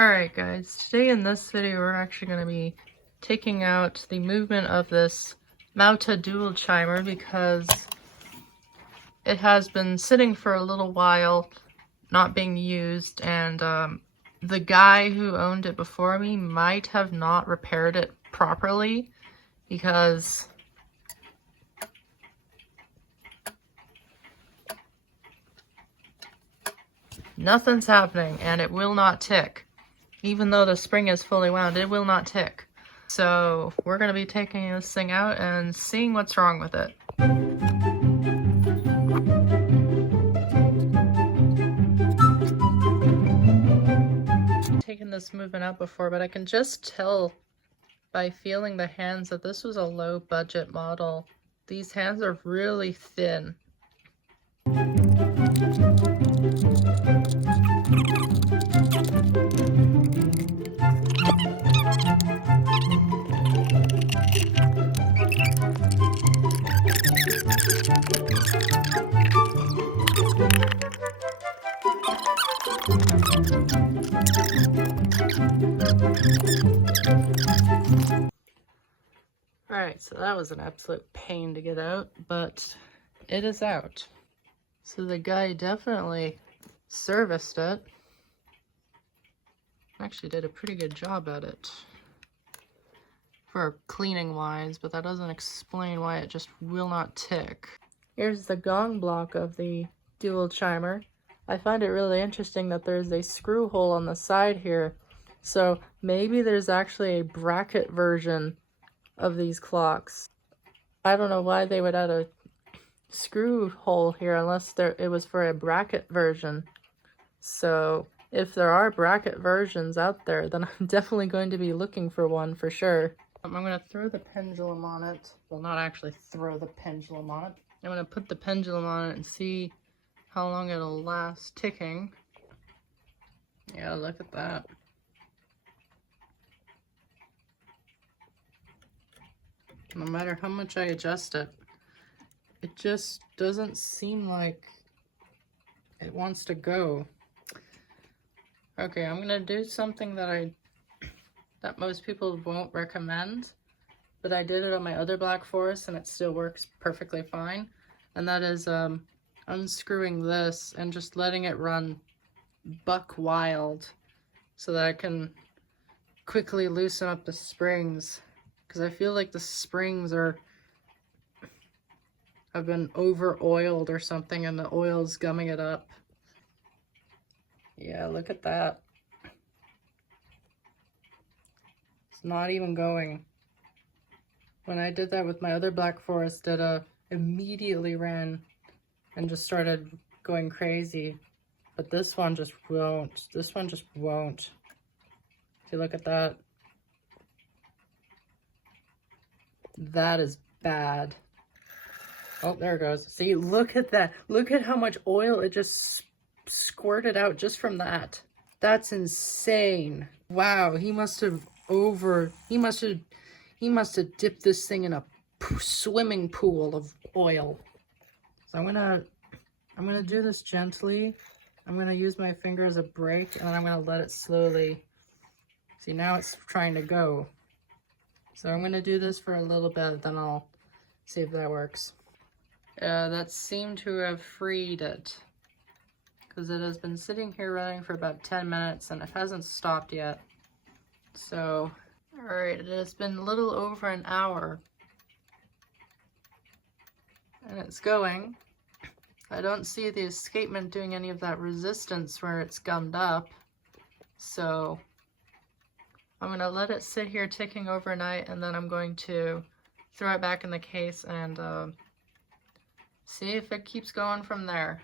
Alright guys, today in this video we're actually going to be taking out the movement of this Mauthe Dual Chimer because it has been sitting for a little while, not being used, and the guy who owned it before me might have not repaired it properly because nothing's happening and it will not tick. Even though the spring is fully wound, it will not tick. So we're going to be taking this thing out and seeing what's wrong with it. Taken this movement out before, but I can just tell by feeling the hands that this was a low budget model. These hands are really thin. Alright, so that was an absolute pain to get out, but it is out. So the guy definitely serviced it. Actually did a pretty good job at it for cleaning wise, but that doesn't explain why it just will not tick. Here's the gong block of the Dual Chimer. I find it really interesting that there's a screw hole on the side here. So maybe there's actually a bracket version of these clocks. I don't know why they would add a screw hole here unless it was for a bracket version. So if there are bracket versions out there, then I'm definitely going to be looking for one for sure. I'm going to throw the pendulum on it. Well, not actually throw the pendulum on it. I'm going to put the pendulum on it and see how long it'll last ticking. Yeah, look at that. No matter how much I adjust it, it just doesn't seem like it wants to go. Okay, I'm gonna do something that most people won't recommend, but I did it on my other Black Forest and it still works perfectly fine. And that is unscrewing this and just letting it run buck wild so that I can quickly loosen up the springs. Because I feel like the springs have been over oiled or something and the oil's gumming it up. Yeah, look at that. It's not even going. When I did that with my other Black Forest, it immediately ran and just started going crazy. But this one just won't. This one just won't. See, look at that. That is bad. Oh, there it goes. See, look at that. Look at how much oil it just squirted out just from that. That's insane. Wow, he must have dipped this thing in a swimming pool of oil. So I'm gonna do this gently. I'm gonna use my finger as a brake and then I'm gonna let it slowly. See, now it's trying to go. So I'm going to do this for a little bit, then I'll see if that works. That seemed to have freed it, because it has been sitting here running for about 10 minutes and it hasn't stopped yet. So, alright, it has been a little over an hour. And it's going. I don't see the escapement doing any of that resistance where it's gummed up. So I'm going to let it sit here ticking overnight, and then I'm going to throw it back in the case and see if it keeps going from there.